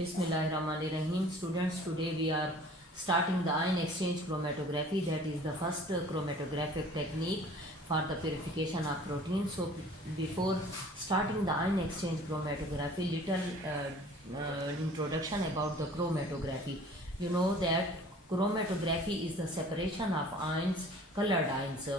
Bismillahirrahmanirrahim. Students, today we are starting the ion exchange chromatography. That is the first chromatographic technique for the purification of protein. So before starting the ion exchange chromatography, little introduction about the chromatography. You know that chromatography is the separation of ions, colored ions.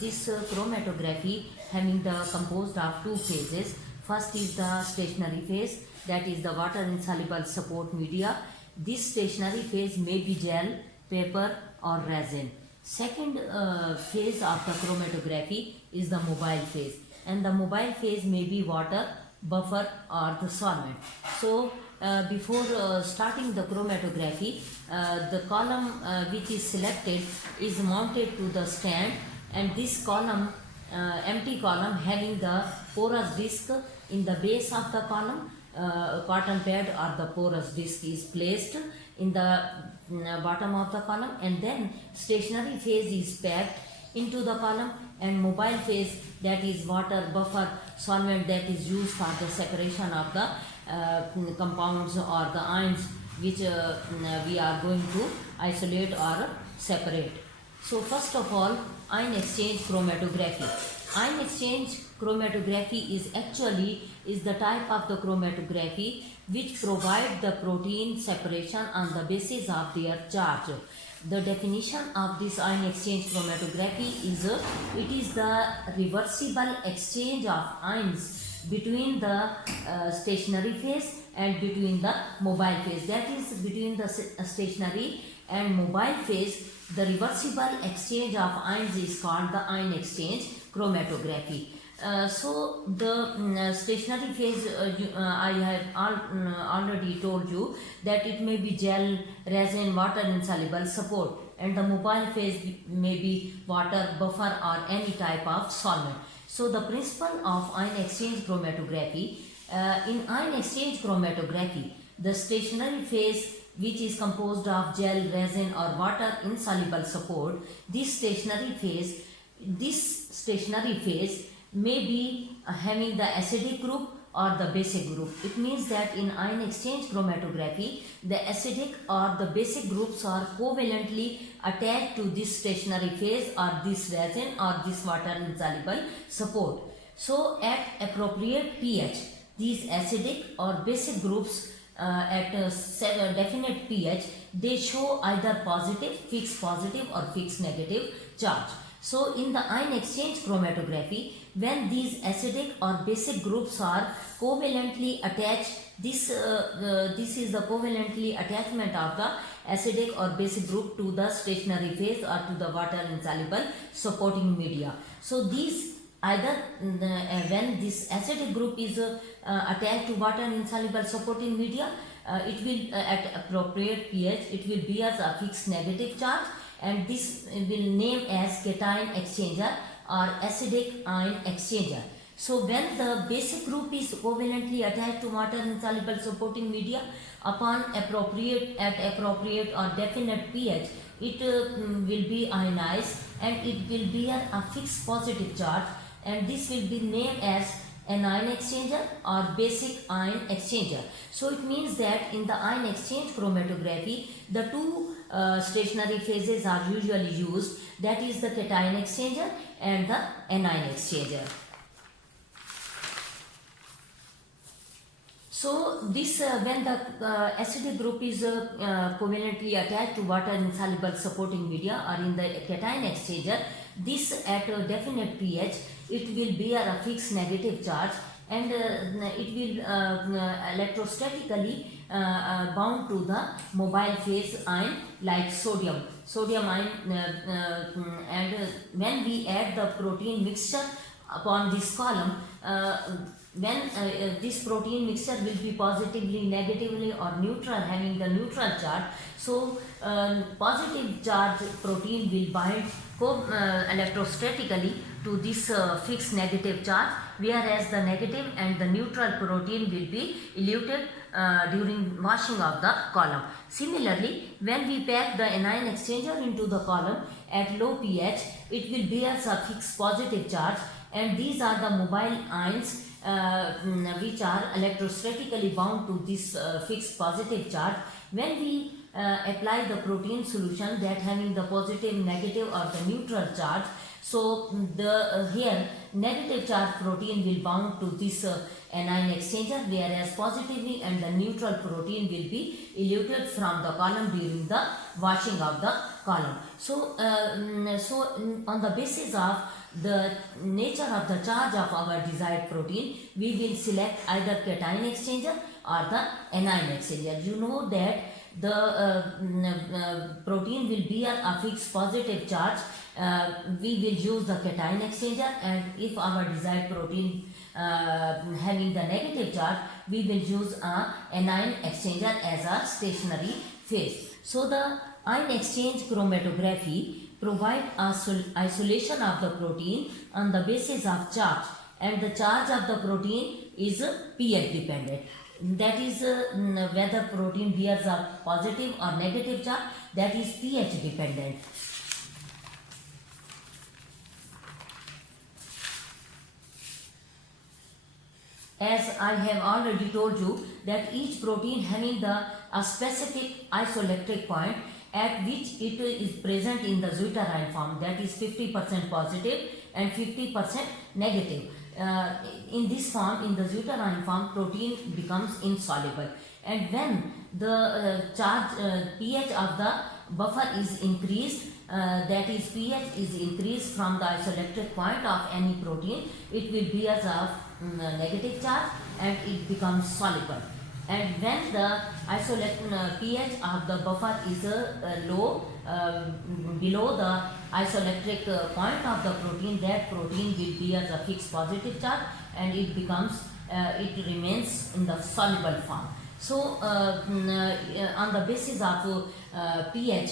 This chromatography having the composed of two phases. First is the stationary phase, that is the water insoluble support media. This stationary phase may be gel, paper or resin. Second phase of the chromatography is the mobile phase, and the mobile phase may be water, buffer or the solvent. So before starting the chromatography, the column which is selected is mounted to the stand, and this column, empty column having the porous disc in the base of the column, cotton pad or the porous disc is placed in the bottom of the column, and then stationary phase is packed into the column, and mobile phase, that is water, buffer, solvent, that is used for the separation of the compounds or the ions which we are going to isolate or separate. So first of all, ion exchange chromatography. Ion exchange chromatography is the type of the chromatography which provide the protein separation on the basis of their charge. The definition of this ion exchange chromatography is it is the reversible exchange of ions between the stationary phase and between the mobile phase. That is, between the stationary and mobile phase, the reversible exchange of ions is called the ion exchange chromatography. So the stationary phase, I have already told you that it may be gel, resin, water insoluble support, and the mobile phase may be water, buffer or any type of solvent. So the principle of ion exchange chromatography, in ion exchange chromatography, the stationary phase, which is composed of gel, resin or water insoluble support, this stationary phase may be having the acidic group or the basic group. It means that in ion exchange chromatography, the acidic or the basic groups are covalently attached to this stationary phase or this resin or this water insoluble support. So at appropriate pH, these acidic or basic groups at a definite pH, they show either positive, fixed positive or fixed negative charge. So in the ion exchange chromatography, when these acidic or basic groups are covalently attached, this is the covalently attachment of the acidic or basic group to the stationary phase or to the water insoluble supporting media. So these either when this acidic group is attached to water insoluble supporting media, it will at appropriate pH, it will be as a fixed negative charge, and this will name as cation exchanger or acidic ion exchanger. So when the basic group is covalently attached to water insoluble supporting media, upon appropriate or definite pH, it will be ionized and it will bear a fixed positive charge, and this will be named as an ion exchanger or basic ion exchanger. So it means that in the ion exchange chromatography, the two stationary phases are usually used, that is the cation exchanger and the anion exchanger. So this when the acidic group is covalently attached to water insoluble supporting media or in the cation exchanger, this at a definite pH, it will bear a fixed negative charge, and it will electrostatically bound to the mobile phase ion like sodium ion, and when we add the protein mixture upon this column, when this protein mixture will be positively, negatively or neutral, having the neutral charge. So positive charge protein will bind electrostatically to this fixed negative charge, whereas the negative and the neutral protein will be eluted during washing of the column. Similarly, when we pack the anion exchanger into the column at low pH, it will bear a fixed positive charge, and these are the mobile ions which are electrostatically bound to this fixed positive charge. When we apply the protein solution that having the positive, negative or the neutral charge, so the here negative charge protein will bound to this anion exchanger, whereas positively and the neutral protein will be eluted from the column during the washing of the column. So, on the basis of the nature of the charge of our desired protein, we will select either cation exchanger or the anion exchanger. You know that the protein will bear a fixed positive charge. We will use the cation exchanger, and if our desired protein having the negative charge, we will use a anion exchanger as a stationary phase. So the ion exchange chromatography provide isolation of the protein on the basis of charge, and the charge of the protein is pH dependent. That is whether protein bears a positive or negative charge, that is pH dependent. As I have already told you that each protein having a specific isoelectric point at which it is present in the zwitterion form, that is 50% positive and 50% negative. In this form, in the zwitterion form, protein becomes insoluble, and when the charge pH of the buffer is increased, that is pH is increased from the isoelectric point of any protein, it will bear a negative charge and it becomes soluble. And when the isoelectric pH of the buffer is low, below the isoelectric point of the protein, that protein will bear a fixed positive charge and it becomes it remains in the soluble form. So on the basis of pH,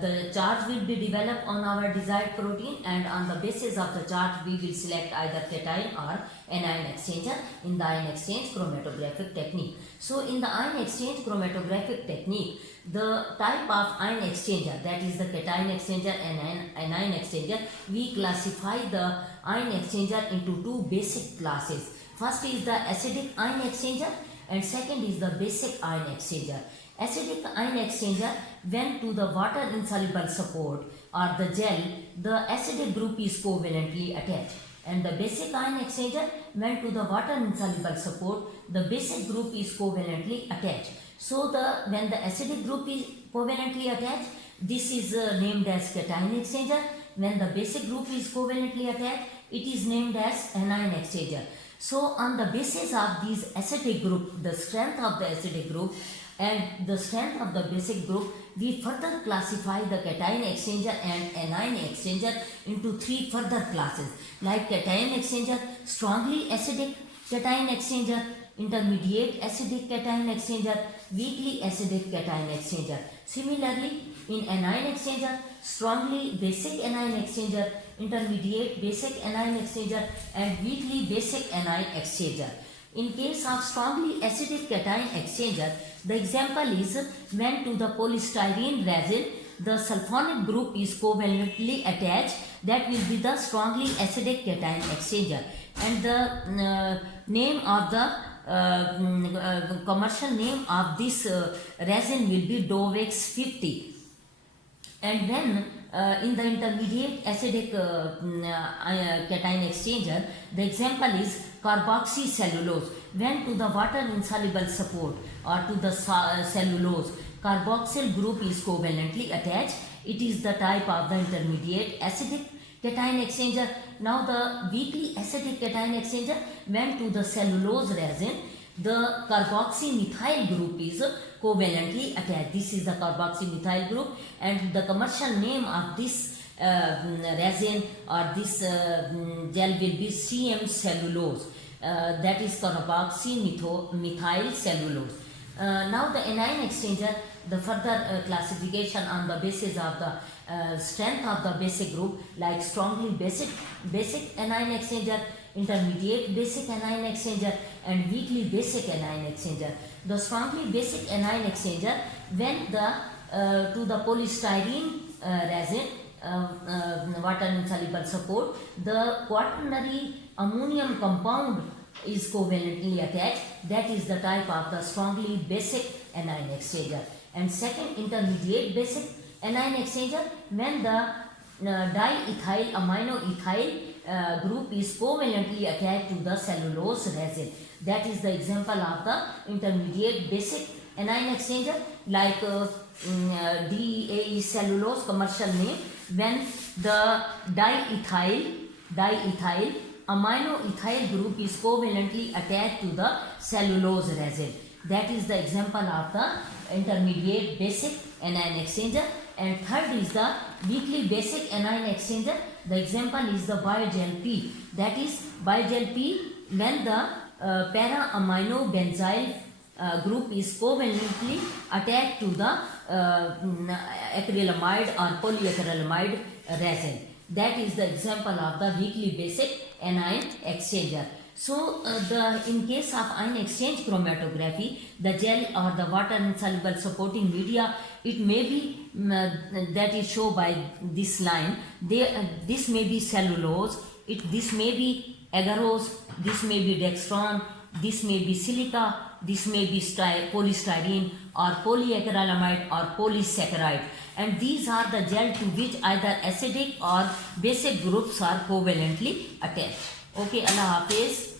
the charge will be developed on our desired protein, and on the basis of the charge we will select either cation or anion exchanger in the ion exchange chromatographic technique. So in the ion exchange chromatographic technique, the type of ion exchanger, that is the cation exchanger and anion exchanger, we classify the ion exchanger into two basic classes. First is the acidic ion exchanger and second is the basic ion exchanger. Acidic ion exchanger, when to the water insoluble support or the gel, the acidic group is covalently attached, and the basic ion exchanger, when to the water insoluble support, the basic group is covalently attached. So when the acidic group is covalently attached, this is named as cation exchanger. When the basic group is covalently attached, it is named as anion exchanger. So on the basis of these acidic group, the strength of the acidic group and the strength of the basic group, we further classify the cation exchanger and anion exchanger into three further classes, like cation exchanger, strongly acidic cation exchanger, intermediate acidic cation exchanger, weakly acidic cation exchanger. Similarly, in anion exchanger, strongly basic anion exchanger, intermediate basic anion exchanger and weakly basic anion exchanger. In case of strongly acidic cation exchanger, the example is when to the polystyrene resin, the sulfonic group is covalently attached, that will be the strongly acidic cation exchanger, and the name of the commercial name of this resin will be Dovex 50. And when in the intermediate acidic cation exchanger, the example is carboxycellulose. When to the water insoluble support or to the cellulose, carboxyl group is covalently attached. It is the type of the intermediate acidic cation exchanger. Now the weakly acidic cation exchanger, when to the cellulose resin, the carboxymethyl group is covalently attached. This is the carboxymethyl group, and the commercial name of this resin or this gel will be CM cellulose. That is carboxymethyl cellulose. Now the anion exchanger, the further classification on the basis of the strength of the basic group, like strongly basic anion exchanger, intermediate basic anion exchanger and weakly basic anion exchanger. The strongly basic anion exchanger, when to the polystyrene resin, water insoluble support, the quaternary ammonium compound is covalently attached. That is the type of the strongly basic anion exchanger. And second, intermediate basic anion exchanger, when the diethyl aminoethyl group is covalently attached to the cellulose resin. That is the example of the intermediate basic anion exchanger, like DAE cellulose commercial name, when the diethyl aminoethyl group is covalently attached to the cellulose resin. That is the example of the intermediate basic anion exchanger. And third is the weakly basic anion exchanger. The example is the Biogel P. That is Biogel P when the para amino benzyl group is covalently attached to the acrylamide or polyacrylamide resin. That is the example of the weakly basic anion exchanger. So, in case of ion exchange chromatography, the gel or the water insoluble supporting media, it may be that is shown by this line. This may be cellulose, this may be agarose, this may be dextran, this may be silica, this may be polystyrene or polyacrylamide or polysaccharide. And these are the gel to which either acidic or basic groups are covalently attached. Okay, Allah Hafiz.